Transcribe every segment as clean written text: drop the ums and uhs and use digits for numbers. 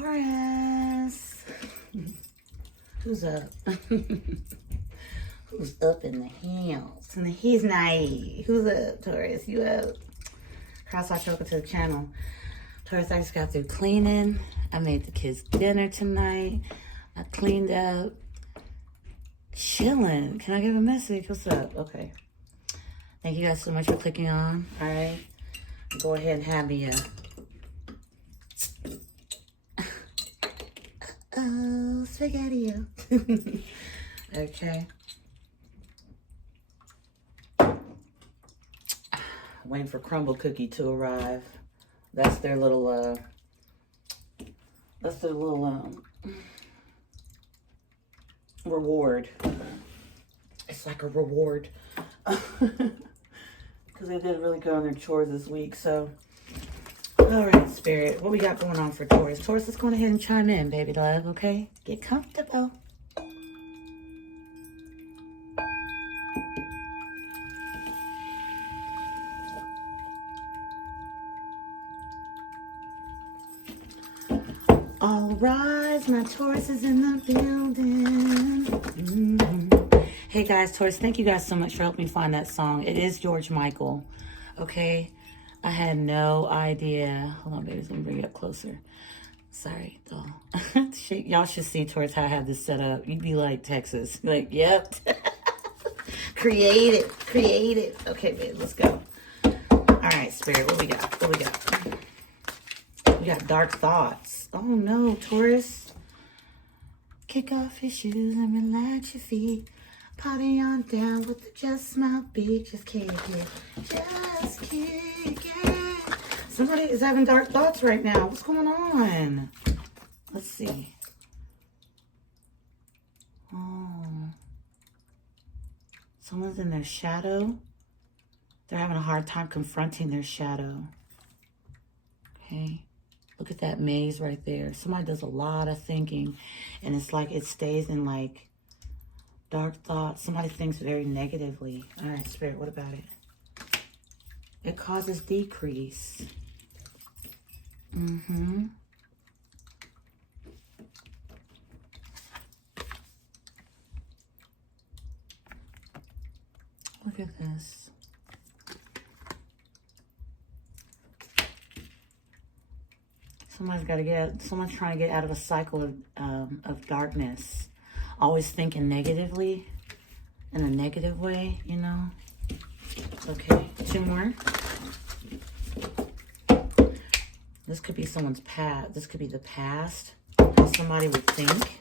Taurus. Who's up? Who's up in the house? And he's naive. Who's up, Taurus? You up? Crosswatch, welcome to the channel. Taurus, I just got through cleaning. I made the kids dinner tonight. I cleaned up. Chilling. Can I give a message? What's up? Okay. Thank you guys so much for clicking on. All right. Go ahead and have me oh, spaghetti. Okay. Waiting for Crumble Cookie to arrive. That's their little reward. It's like a reward. Because they did really good on their chores this week. So, all right, Spirit. What we got going on for Taurus? Taurus, let's go ahead and chime in, baby love, okay? Get comfortable. All rise, my Taurus is in the building. Hey guys, Taurus, thank you guys so much for helping me find that song. It is George Michael, okay? I had no idea. Hold on, baby, let me bring it up closer. Sorry, doll. Y'all should see Taurus how I have this set up. You'd be like, Texas. Like, yep. Create it. Okay, babe, let's go. All right, Spirit, what we got? We got dark thoughts. Oh no, Taurus. Kick off your shoes and relax your feet. Party on down with the Justsmile beat. Just kick it. Just kick it. Somebody is having dark thoughts right now. What's going on? Let's see. Oh. Someone's in their shadow. They're having a hard time confronting their shadow. Okay. Look at that maze right there. Somebody does a lot of thinking, and it's like it stays in like dark thoughts. Somebody thinks very negatively. All right, Spirit, what about it? It causes decrease. Look at this. Someone's trying to get out of a cycle of darkness. Always thinking negatively, in a negative way, you know? Okay, 2 more. This could be someone's past. This could be the past. How somebody would think.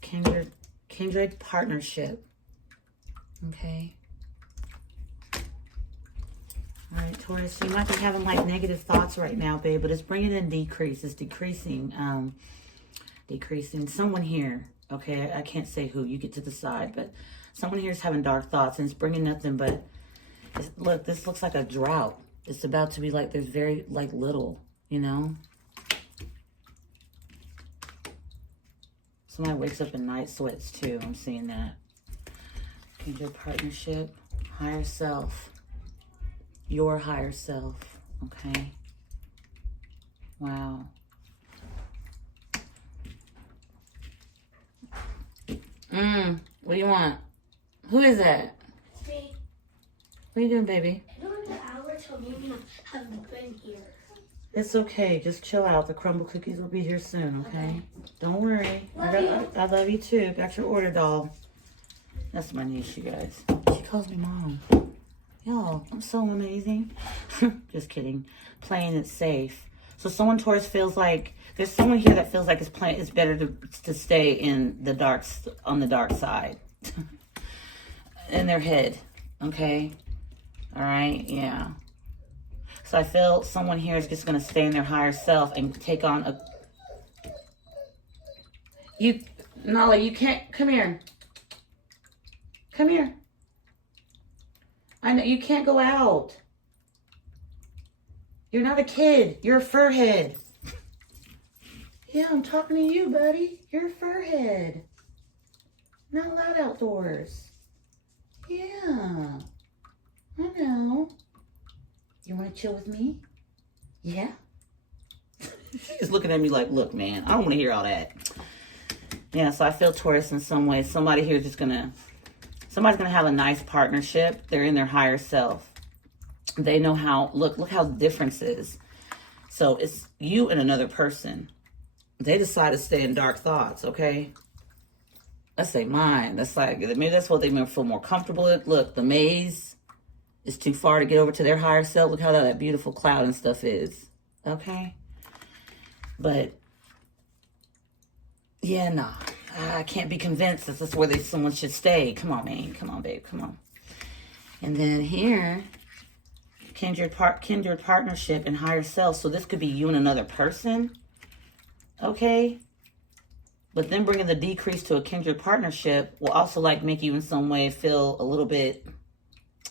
Kindred partnership. Okay. All right, Taurus, you might be having like negative thoughts right now, babe, but it's bringing in decrease. It's decreasing. Decreasing. Someone here, okay, I can't say who. You get to decide, but someone here is having dark thoughts, and it's bringing nothing but, look, this looks like a drought. It's about to be like, there's very, like, little, you know? Somebody wakes up in night sweats, too. I'm seeing that. Kindred partnership. Higher self. Your higher self, okay? Wow. What do you want? Who is that? It's me. What are you doing, baby? I don't know hour till me have been here. It's okay. Just chill out. The crumble cookies will be here soon, okay? Don't worry. I love you too. Got your order, doll. That's my niece, you guys. She calls me mom. Y'all, I'm so amazing. Just kidding. Playing it safe. So someone, Taurus, feels like there's someone here that feels like it's better to stay in the on the dark side. In their head. Okay? All right? Yeah. So I feel someone here is just going to stay in their higher self and take on Nala, you can't. Come here. Come here. I know you can't go out. You're not a kid. You're a fur head. Yeah, I'm talking to you, buddy. You're a fur head. Not allowed outdoors. Yeah. I know. You want to chill with me? Yeah? She's looking at me like, look, man, I don't want to hear all that. Yeah, so I feel Taurus in some way. Somebody here is just somebody's going to have a nice partnership. They're in their higher self. They know how, look how the difference is. So it's you and another person. They decide to stay in dark thoughts, okay? That's their mind. That's like, maybe that's what they feel more comfortable with. Look, the maze is too far to get over to their higher self. Look how that beautiful cloud and stuff is, okay? But, yeah, nah. I can't be convinced that this is where someone should stay. Come on, man. Come on, babe. Come on. And then here, kindred partnership and higher self. So this could be you and another person, okay? But then bringing the decrease to a kindred partnership will also like make you in some way feel a little bit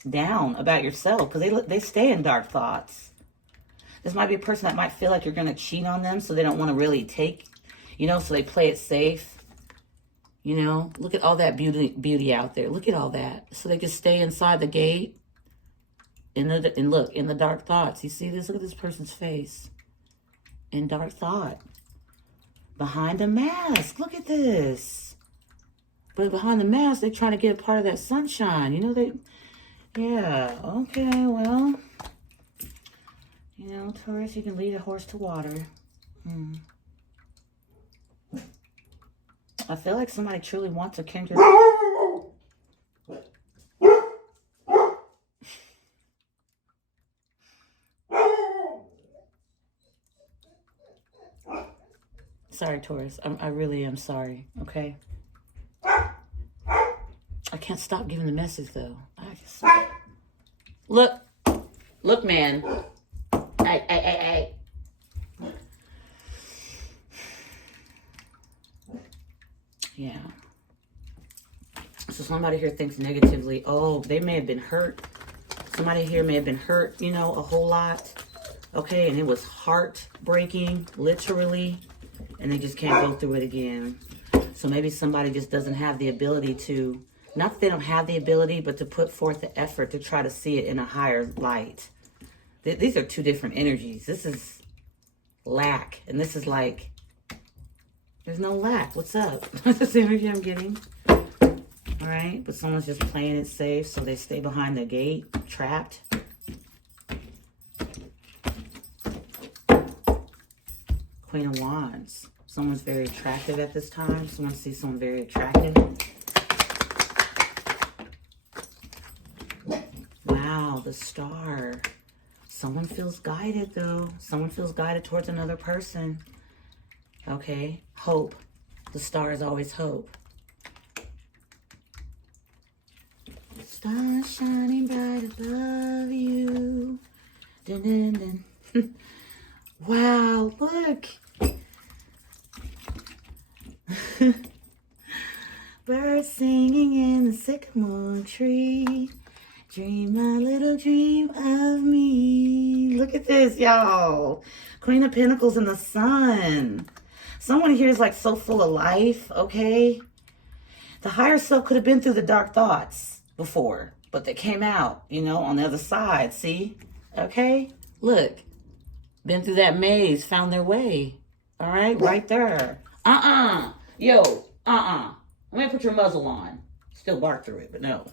down about yourself because they stay in dark thoughts. This might be a person that might feel like you're going to cheat on them, so they don't want to really take, so they play it safe. Look at all that beauty out there. Look at all that. So they just stay inside the gate and look in the dark thoughts. You see this? Look at this person's face in dark thought. Behind a mask. Look at this. But behind the mask, they're trying to get a part of that sunshine. Yeah, okay, well, Taurus, you can lead a horse to water. I feel like somebody truly wants a kindred. Sorry, Taurus. I really am sorry, okay? I can't stop giving the message, though. Look, man. Hey. Yeah. So somebody here thinks negatively. Oh, they may have been hurt. Somebody here may have been hurt, a whole lot. Okay, and it was heartbreaking, literally. And they just can't go through it again. So maybe somebody just doesn't have the ability to, not that they don't have the ability, but to put forth the effort to try to see it in a higher light. These are two different energies. This is lack, and this is like, there's no lack. What's up? That's the energy I'm getting. All right, but someone's just playing it safe, so they stay behind the gate, trapped. Queen of Wands. Someone's very attractive at this time. Someone sees someone very attractive. Wow, the Star. Someone feels guided, though. Someone feels guided towards another person. Okay, hope. The Star is always hope. Star shining bright above you. Dun, dun, dun. Wow, look. Birds singing in the sycamore tree. Dream a little dream of me. Look at this, y'all. Queen of Pentacles and the Sun. Someone here is like so full of life, okay? The higher self could have been through the dark thoughts before, but they came out, on the other side, see? Okay? Look. Been through that maze, found their way. All right? Right there. Yo, let me put your muzzle on. Still bark through it, but no.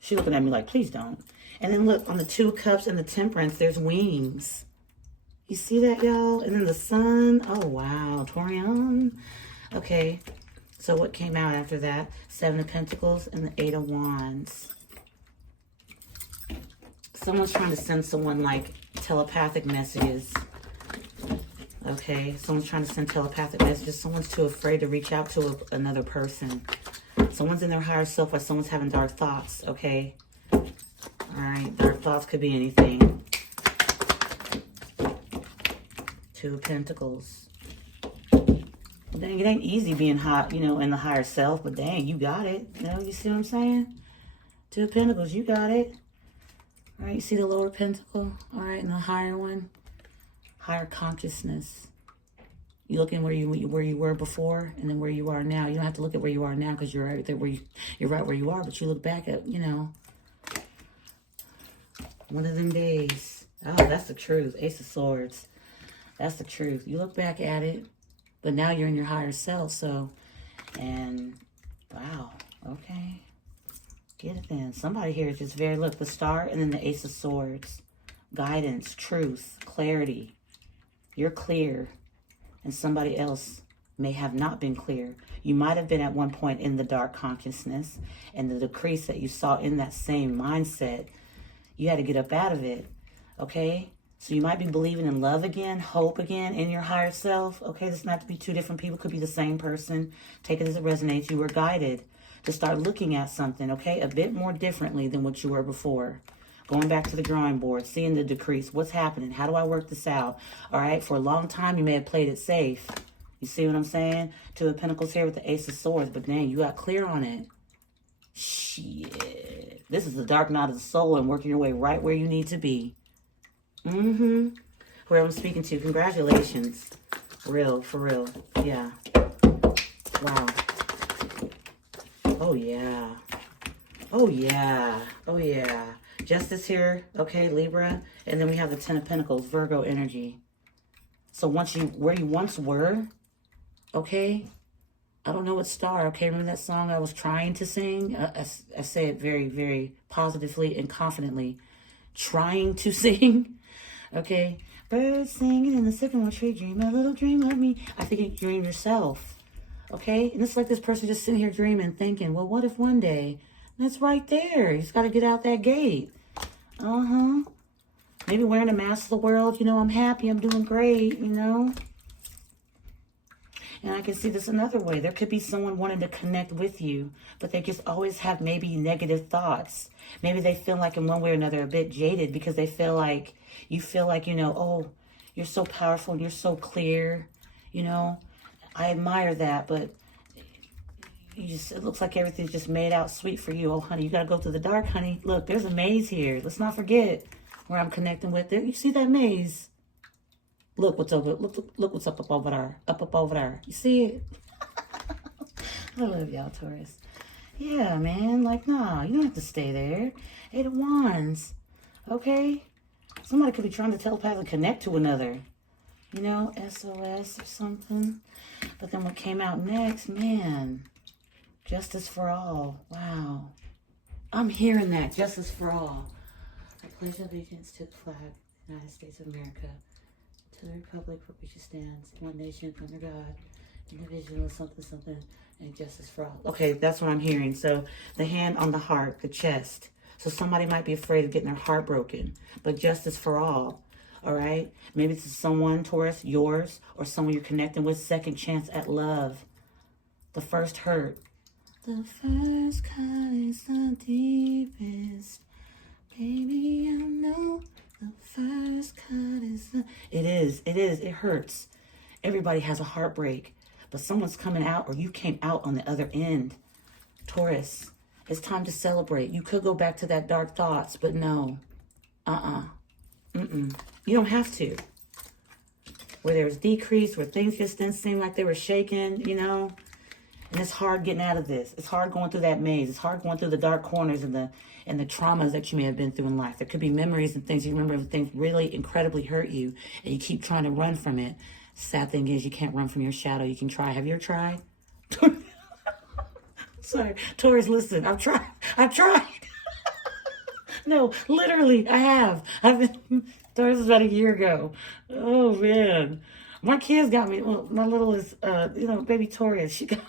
She's looking at me like, please don't. And then look, on the Two of Cups and the Temperance, there's wings. You see that, y'all? And then the Sun. Oh, wow. Torian. Okay. So what came out after that? Seven of Pentacles and the Eight of Wands. Someone's trying to send someone like telepathic messages. Okay, someone's trying to send telepathic messages. Someone's too afraid to reach out to another person. Someone's in their higher self while someone's having dark thoughts, okay? All right, dark thoughts could be anything. Two of Pentacles. Well, dang, it ain't easy being hot, in the higher self, but dang, you got it. You see what I'm saying? Two of Pentacles, you got it. All right, you see the lower pentacle? All right, and the higher one, higher consciousness. You looking where you were before, and then where you are now. You don't have to look at where you are now because you're right there you're right where you are. But you look back at, one of them days. Oh, that's the truth. Ace of Swords. That's the truth. You look back at it, but now you're in your higher self. So, and wow. Okay. Get it then. Somebody here is just very, look, the star and then the Ace of Swords. Guidance, truth, clarity. You're clear. And somebody else may have not been clear. You might have been at one point in the dark consciousness, and the decrease that you saw in that same mindset, you had to get up out of it. Okay? So you might be believing in love again, hope again in your higher self. Okay, this doesn't have to be two different people. It could be the same person. Take it as it resonates. You were guided to start looking at something, okay, a bit more differently than what you were before. Going back to the drawing board, seeing the decrease. What's happening? How do I work this out? All right, for a long time, you may have played it safe. You see what I'm saying? Two of Pentacles here with the Ace of Swords, but then you got clear on it. Shit. This is the dark night of the soul and working your way right where you need to be. Whoever I'm speaking to, congratulations. Real, for real. Yeah. Wow. Oh, yeah. Oh, yeah. Oh, yeah. Justice here. Okay, Libra. And then we have the Ten of Pentacles, Virgo energy. So once you, where you once were, okay, I don't know what star, okay? Remember that song I was trying to sing? I say it very, very positively and confidently. Trying to sing, okay? Birds singing in the sycamore tree, dream a little dream of me. I think you dream yourself, okay? And it's like this person just sitting here dreaming, thinking, well, what if one day? That's right there. You just got to get out that gate. Maybe wearing a mask of the world, you know, I'm happy, I'm doing great, you know? And I can see this another way. There could be someone wanting to connect with you, but they just always have maybe negative thoughts. Maybe they feel like in one way or another a bit jaded because they feel like, you feel like, you know, oh, you're so powerful and you're so clear, you know. I admire that, but you just, it looks like everything's just made out sweet for you. Oh, honey, you got to go through the dark, honey. Look, there's a maze here. Let's not forget where I'm connecting with. There, you see that maze? Look what's over. Look what's up over there. Up over there. You see it? I love y'all, Taurus. Yeah, man. Like, nah, you don't have to stay there. Eight of Wands. Okay? Somebody could be trying to telepathically connect to another. You know, SOS or something. But then what came out next, man. Justice for all. Wow. I'm hearing that. Justice for all. I pledge allegiance to the flag of the United States of America, to the republic for which it stands, one nation under God, indivisible, something, and justice for all. Okay, that's what I'm hearing. So the hand on the heart, the chest. So somebody might be afraid of getting their heart broken, but justice for all. All right? Maybe it's someone, Taurus, yours, or someone you're connecting with, second chance at love. The first hurt. The first cut is the deepest. Baby, I know. The first cut is the... It is. It hurts. Everybody has a heartbreak. But someone's coming out or you came out on the other end. Taurus, it's time to celebrate. You could go back to that dark thoughts, but no. You don't have to. Where there was decrease, where things just didn't seem like they were shaking, you know. And it's hard getting out of this. It's hard going through that maze. It's hard going through the dark corners and the traumas that you may have been through in life. There could be memories and things you remember, things really incredibly hurt you, and you keep trying to run from it. Sad thing is, you can't run from your shadow. You can try. Have you ever tried? Sorry, Taurus, listen. I've tried. No, literally, I have. Taurus was about a year ago. Oh man, my kids got me. Well, my littlest, baby Taurus, she got me.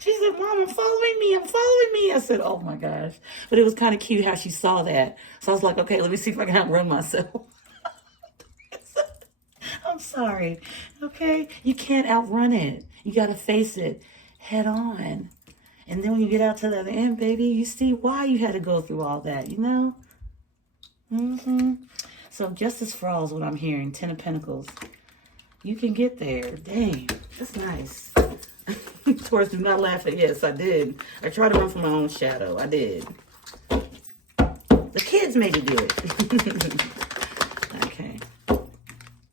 She said, Mom, I'm following me. I said, oh my gosh. But it was kind of cute how she saw that. So I was like, okay, let me see if I can outrun myself. I'm sorry. Okay? You can't outrun it. You got to face it head on. And then when you get out to the other end, baby, you see why you had to go through all that, you know? So justice for all is what I'm hearing. Ten of Pentacles. You can get there. Dang, that's nice. Taurus, do not laugh at, yes, I did. I tried to run from my own shadow. I did. The kids made me do it. Okay.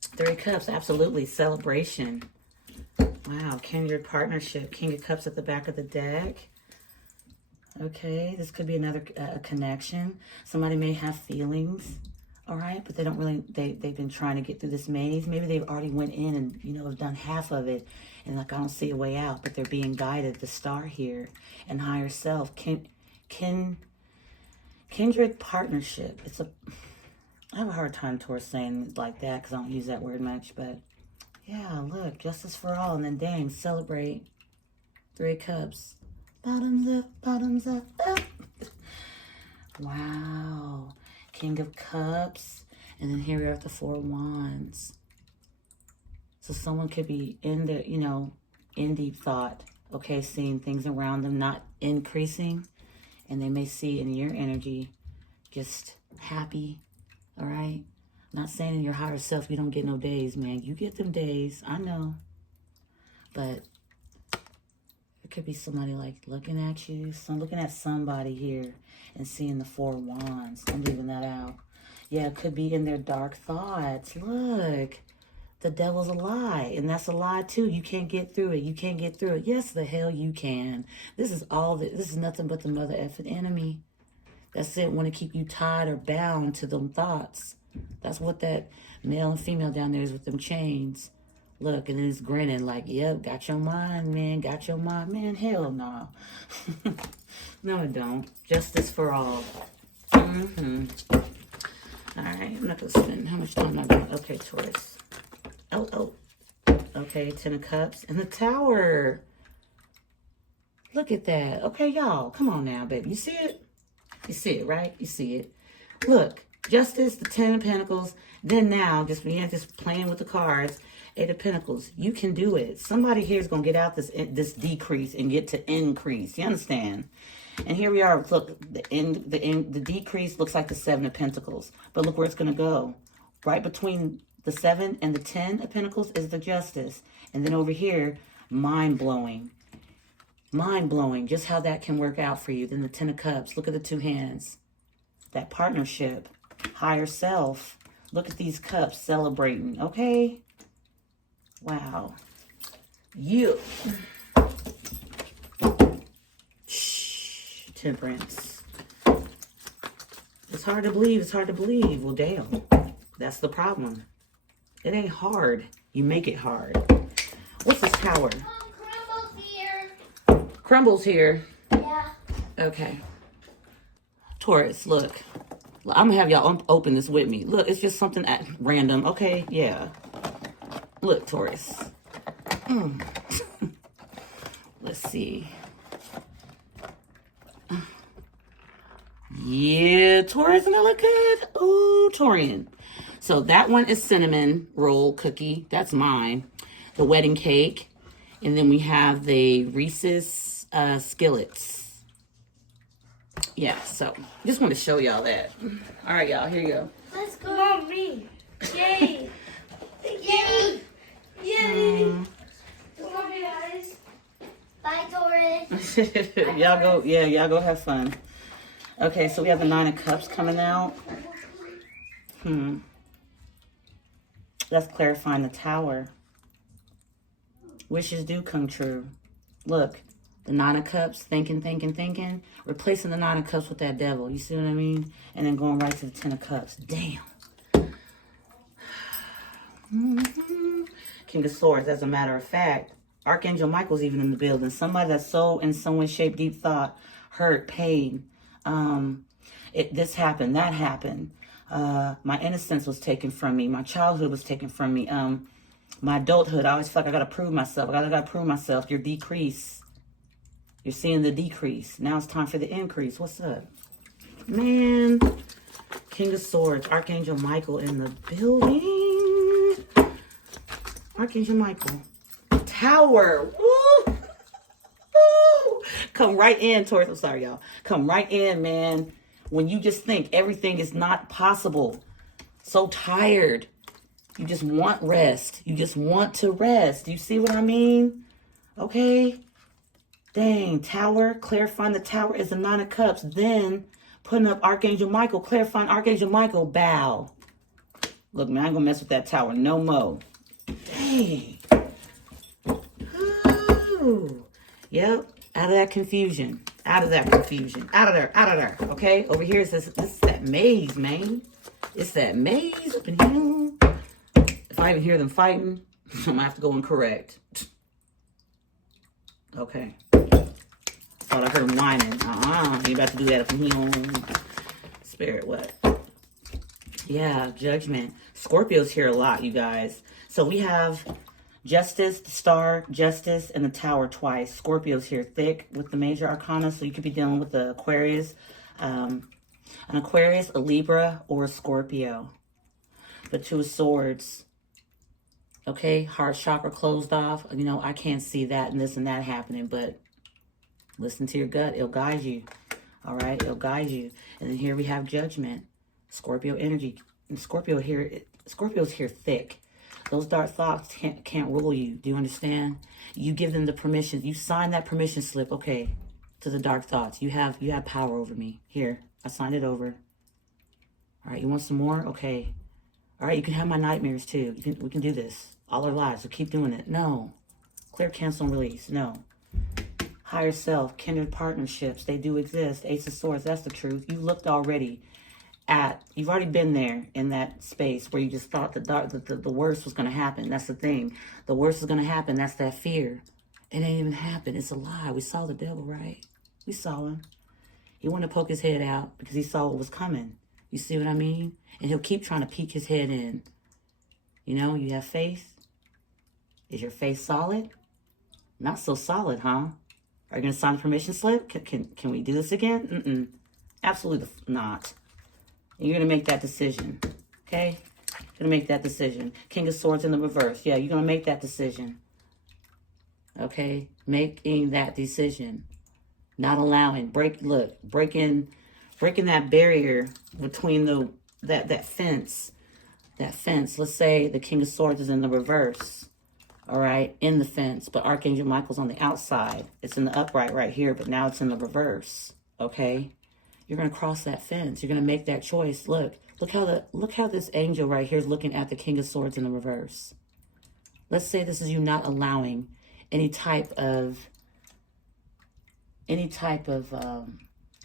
Three of Cups, absolutely. Celebration. Wow, kindred partnership. King of Cups at the back of the deck. Okay, this could be another connection. Somebody may have feelings. All right, but they don't really, they've been trying to get through this maze. Maybe they've already went in and, you know, have done half of it. And like, I don't see a way out, but they're being guided. The star here and higher self. Kindred partnership. I have a hard time Taurus saying it like that because I don't use that word much. But yeah, look, justice for all. And then dang, celebrate. 3 of Cups. Bottoms up, bottoms up, up. Wow. King of Cups, and then here we are at the 4 of Wands. So someone could be in the, you know, in deep thought, okay, seeing things around them not increasing, and they may see in your energy just happy, all right? Not saying in your higher self you don't get no days, man. You get them days, I know. But it could be somebody like looking at you, looking at somebody here and seeing the 4 of Wands. I'm leaving that out. Yeah, it could be in their dark thoughts. Look, the devil's a lie, and that's a lie too. You can't get through it. You can't get through it. Yes, the hell you can. This is nothing but the mother effing enemy. That's it. Want to keep you tied or bound to them thoughts. That's what that male and female down there is with them chains. Look, and then it's grinning like, yep, got your mind, man. Got your mind, man. Hell no. No, I don't. Justice for all. All right, I'm not going to spend how much time I got. Okay, Taurus. Oh. Okay, 10 of Cups. And the Tower. Look at that. Okay, y'all. Come on now, baby. You see it? You see it, right? You see it. Look, Justice, the 10 of Pentacles. Then now, just playing with the cards. 8 of Pentacles. You can do it. Somebody here is going to get out this decrease and get to increase. You understand? And here we are. Look, the decrease looks like the 7 of Pentacles. But look where it's going to go. Right between the 7 and the 10 of Pentacles is the Justice. And then over here, mind-blowing. Mind-blowing. Just how that can work out for you. Then the 10 of Cups. Look at the 2 hands. That partnership. Higher self. Look at these cups celebrating. Okay? Wow. You. Shh. Temperance. It's hard to believe. It's hard to believe. Well, damn. That's the problem. It ain't hard. You make it hard. What's this Tower? Crumble's here. Crumble's here. Yeah. Okay. Taurus, look. I'm going to have y'all open this with me. Look, it's just something at random. Okay? Yeah. Look, Taurus. Let's see. Yeah, Taurus, doesn't it look good? Ooh, Taurian. So that one is cinnamon roll cookie. That's mine. The wedding cake. And then we have the Reese's skillets. Yeah, so just want to show y'all that. All right, y'all, here you go. Let's go. Mommy. Yay. Yay. Yay. Come on, guys. Bye, Taurus. Y'all go, yeah, y'all go have fun. Okay, so we have the 9 of Cups coming out. That's clarifying the Tower. Wishes do come true. Look, the 9 of Cups, thinking. Replacing the 9 of Cups with that devil. You see what I mean? And then going right to the 10 of Cups. Damn. King of Swords, as a matter of fact. Archangel Michael's even in the building. Somebody that's so in some way, shape, deep thought, hurt, pain. This happened, that happened. My innocence was taken from me. My childhood was taken from me. My adulthood, I always feel like I gotta prove myself. I gotta prove myself. Your decrease. You're seeing the decrease. Now it's time for the increase. What's up? Man. King of Swords. Archangel Michael in the building. Archangel Michael. Tower. Woo! Woo! Come right in, Taurus. I'm sorry, y'all. Come right in, man. When you just think everything is not possible. So tired. You just want rest. You just want to rest. Do you see what I mean? Okay. Dang. Tower. Clarifying the Tower is the 9 of Cups. Then putting up Archangel Michael. Clarifying Archangel Michael. Bow. Look, man, I ain't gonna mess with that Tower no more. Dang. Ooh. Yep. Out of that confusion. Out of that confusion. Out of there. Out of there. Okay? Over here, this is that maze, man. It's that maze up in here. If I even hear them fighting, I'm going to have to go and correct. Okay. Thought I heard him whining. You about to do that up in here. Spirit, what? Yeah, judgment. Scorpio's here a lot, you guys. So we have Justice, the Star, Justice, and the Tower twice. Scorpio's here thick with the major arcana, so you could be dealing with the Aquarius, an Aquarius, a Libra, or a Scorpio. The Two of Swords. Okay, heart chakra closed off. You know, I can't see that and this and that happening, but listen to your gut. It'll guide you. All right, it'll guide you. And then here we have Judgment. Scorpio energy. And Scorpio's here thick. Those dark thoughts can't rule you. Do you understand? You give them the permission. You sign that permission slip, okay, to the dark thoughts. You have power over me. Here, I signed it over. All right, you want some more? Okay. All right, you can have my nightmares too. We can do this all our lives. So keep doing it. No. Clear, cancel, and release. No. Higher self, kindred partnerships. They do exist. Ace of Swords. That's the truth. You looked already you've already been there in that space where you just thought the worst was going to happen. That's the thing. The worst is going to happen. That's that fear. It ain't even happened. It's a lie. We saw the devil, right? We saw him. He wanted to poke his head out because he saw what was coming. You see what I mean? And he'll keep trying to peek his head in. You know, you have faith. Is your faith solid? Not so solid, huh? Are you going to sign the permission slip? Can we do this again? Absolutely not. And you're going to make that decision. Okay? You're going to make that decision. King of Swords in the reverse. Yeah, you're going to make that decision. Okay? Making that decision. Not allowing. Breaking that barrier between that fence. That fence. Let's say the King of Swords is in the reverse. All right? In the fence. But Archangel Michael's on the outside. It's in the upright right here, but now it's in the reverse. Okay? You're going to cross that fence. You're going to make that choice. Look how this angel right here is looking at the King of Swords in the reverse. Let's say this is you not allowing any type of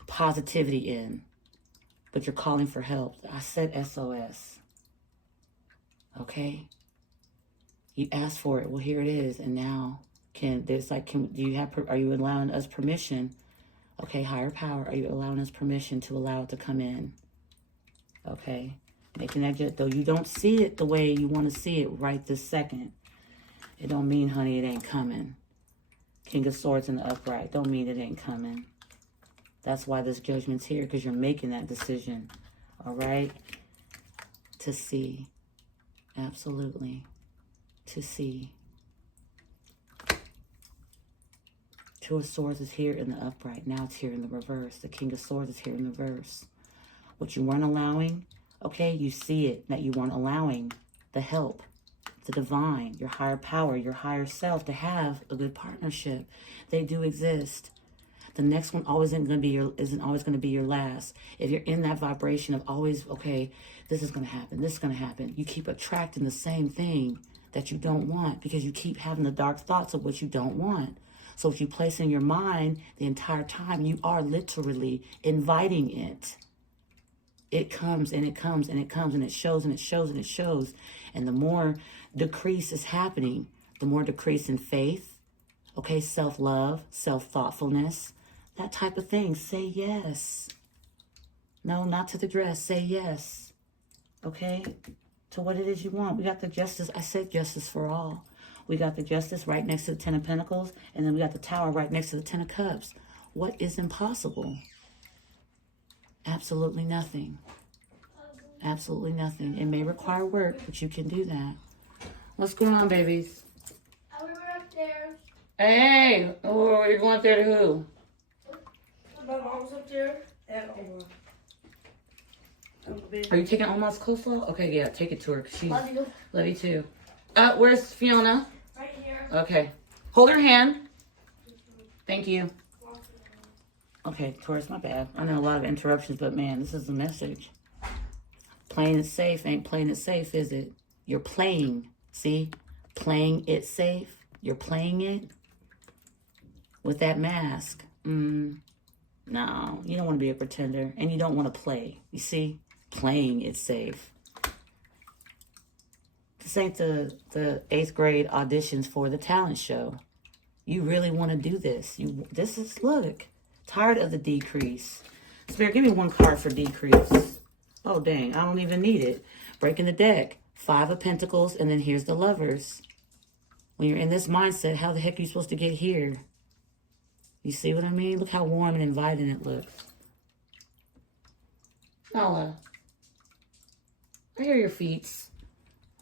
positivity in, but you're calling for help. I said SOS. Okay? You asked for it. Well, here it is. And now are you allowing us permission? Okay, higher power, are you allowing us permission to allow it to come in? Okay, making that, though you don't see it the way you want to see it right this second, it don't mean, honey, it ain't coming. King of Swords in the upright, don't mean it ain't coming. That's why this judgment's here, because you're making that decision, all right? To see, absolutely, to see. Two of Swords is here in the upright. Now it's here in the reverse. The King of Swords is here in the reverse. What you weren't allowing, okay, you see it, that you weren't allowing the help, the divine, your higher power, your higher self to have a good partnership. They do exist. The next one isn't always going to be your last. If you're in that vibration of always, okay, this is going to happen, this is going to happen, you keep attracting the same thing that you don't want because you keep having the dark thoughts of what you don't want. So if you place in your mind the entire time, you are literally inviting it. It comes and it comes and it comes and it shows and it shows and it shows. And the more decrease is happening, the more decrease in faith, okay, self-love, self-thoughtfulness, that type of thing. Say yes. No, not to the dress. Say yes. Okay? To what it is you want. We got the justice. I said justice for all. We got the Justice right next to the Ten of Pentacles. And then we got the Tower right next to the Ten of Cups. What is impossible? Absolutely nothing. Absolutely nothing. It may require work, but you can do that. What's going on, babies? I went upstairs. Hey! Oh, you're going up there to who? My mom's up there. And Are you taking Oma's coleslaw? Okay, yeah, take it to her. Love you. Love you too. Where's Fiona? Right here. Okay. Hold her hand. Thank you. Okay, Taurus, my bad. I know a lot of interruptions, but man, this is the message. Playing it safe ain't playing it safe, is it? You're playing. See? Playing it safe. You're playing it with that mask. No, you don't want to be a pretender, and you don't want to play. You see? playing it safe. This ain't the 8th grade auditions for the talent show. You really want to do this. This is, look, tired of the decrease. Spirit, give me one card for decrease. Oh, dang, I don't even need it. Breaking the deck. 5 of Pentacles, and then here's the Lovers. When you're in this mindset, how the heck are you supposed to get here? You see what I mean? Look how warm and inviting it looks. Nala, I hear your feet.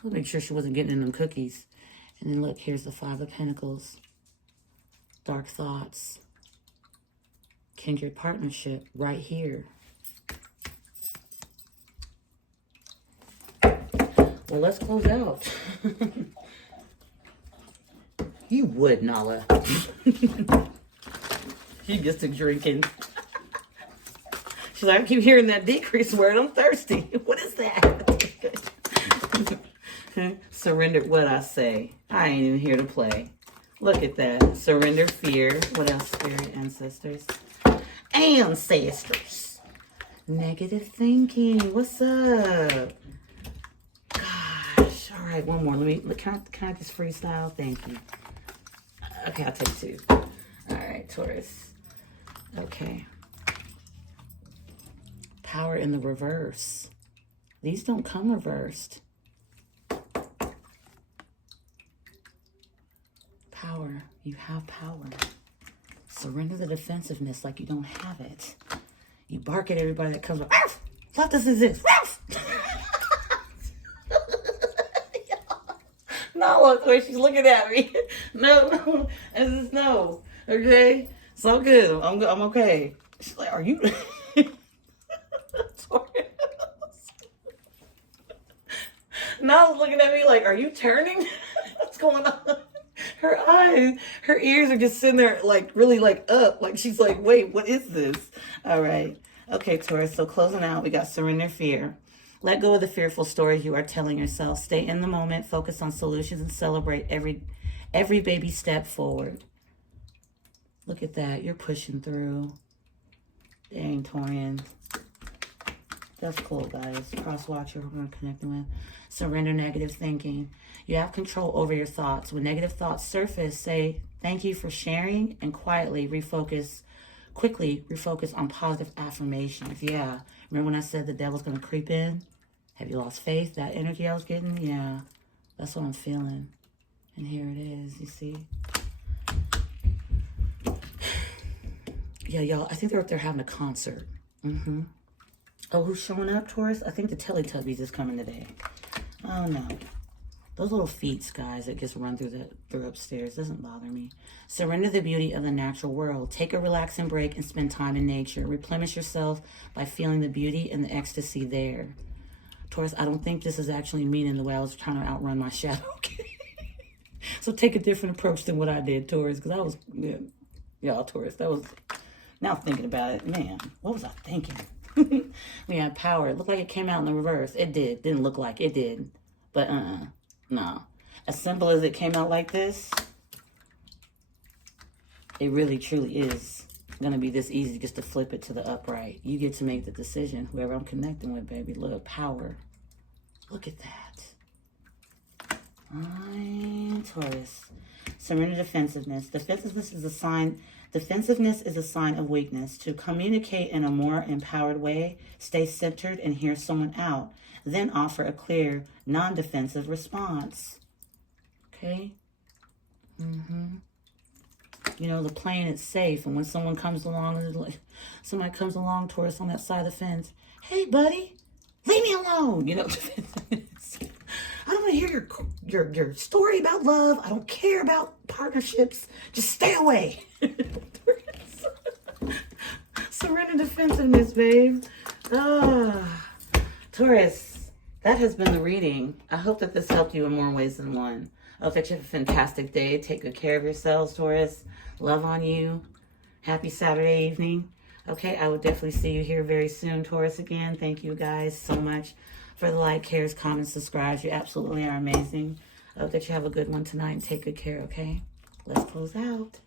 I'll make sure she wasn't getting in them cookies. And then look, here's the 5 of Pentacles. Dark thoughts. Kindred partnership right here. Well, let's close out. You would, Nala. She gets to drinking. She's like, I keep hearing that decrease word. I'm thirsty. What is that? Surrender what I say. I ain't even here to play. Look at that. Surrender fear. What else, Spirit? Ancestors. Ancestors. Negative thinking. What's up? Gosh. All right, one more. Can I just freestyle? Thank you. Okay, I'll take 2. All right, Taurus. Okay. Power in the reverse. These don't come reversed. Power. You have power. Surrender the defensiveness like you don't have it. You bark at everybody that comes up. Thought this is it. No, look the way she's looking at me. No. This is no. Okay? It's all good. I'm okay. She's like, are you... Nala's looking at me like, are you turning? What's going on? Her eyes, her ears are just sitting there like really like up. Like she's like, wait, what is this? All right. Okay, Taurus. So closing out, we got surrender fear. Let go of the fearful stories you are telling yourself. Stay in the moment, focus on solutions, and celebrate every baby step forward. Look at that. You're pushing through. Dang, Taurian. That's cool, guys. Cross-watcher we're connecting with. Surrender negative thinking. You have control over your thoughts. When negative thoughts surface, say thank you for sharing and quickly refocus on positive affirmations. Yeah. Remember when I said the devil's going to creep in? Have you lost faith? That energy I was getting? Yeah. That's what I'm feeling. And here it is. You see? Yeah, y'all. I think they're up there having a concert. Mm-hmm. Oh, who's showing up, Taurus? I think the Teletubbies is coming today. Oh, no. Those little feet, guys, that just run through upstairs doesn't bother me. Surrender the beauty of the natural world. Take a relaxing break and spend time in nature. Replenish yourself by feeling the beauty and the ecstasy there. Taurus, I don't think this is actually meaning the way I was trying to outrun my shadow. So take a different approach than what I did, Taurus, because I was, y'all, Taurus, that was, now thinking about it, man, what was I thinking? We had power. It looked like it came out in the reverse. It did. Didn't look like it did. But no. As simple as it came out like this, it really truly is going to be this easy just to flip it to the upright. You get to make the decision. Whoever I'm connecting with, baby. Look, power. Look at that. Taurus. Surrender defensiveness. Defensiveness is a sign of weakness. To communicate in a more empowered way, stay centered and hear someone out. Then offer a clear, non-defensive response. Okay? You know, the playing it safe. And when someone comes along, somebody comes along towards us on that side of the fence. Hey, buddy, leave me alone. You know, I don't want to hear your story about love. I don't care about partnerships. Just stay away. Surrender defensiveness, babe. Taurus, that has been the reading. I hope that this helped you in more ways than one. I hope that you have a fantastic day. Take good care of yourselves, Taurus. Love on you. Happy Saturday evening. Okay, I will definitely see you here very soon, Taurus, again. Thank you guys so much for the like, cares, comments, subscribes. You absolutely are amazing. I hope that you have a good one tonight and take good care, okay? Let's close out.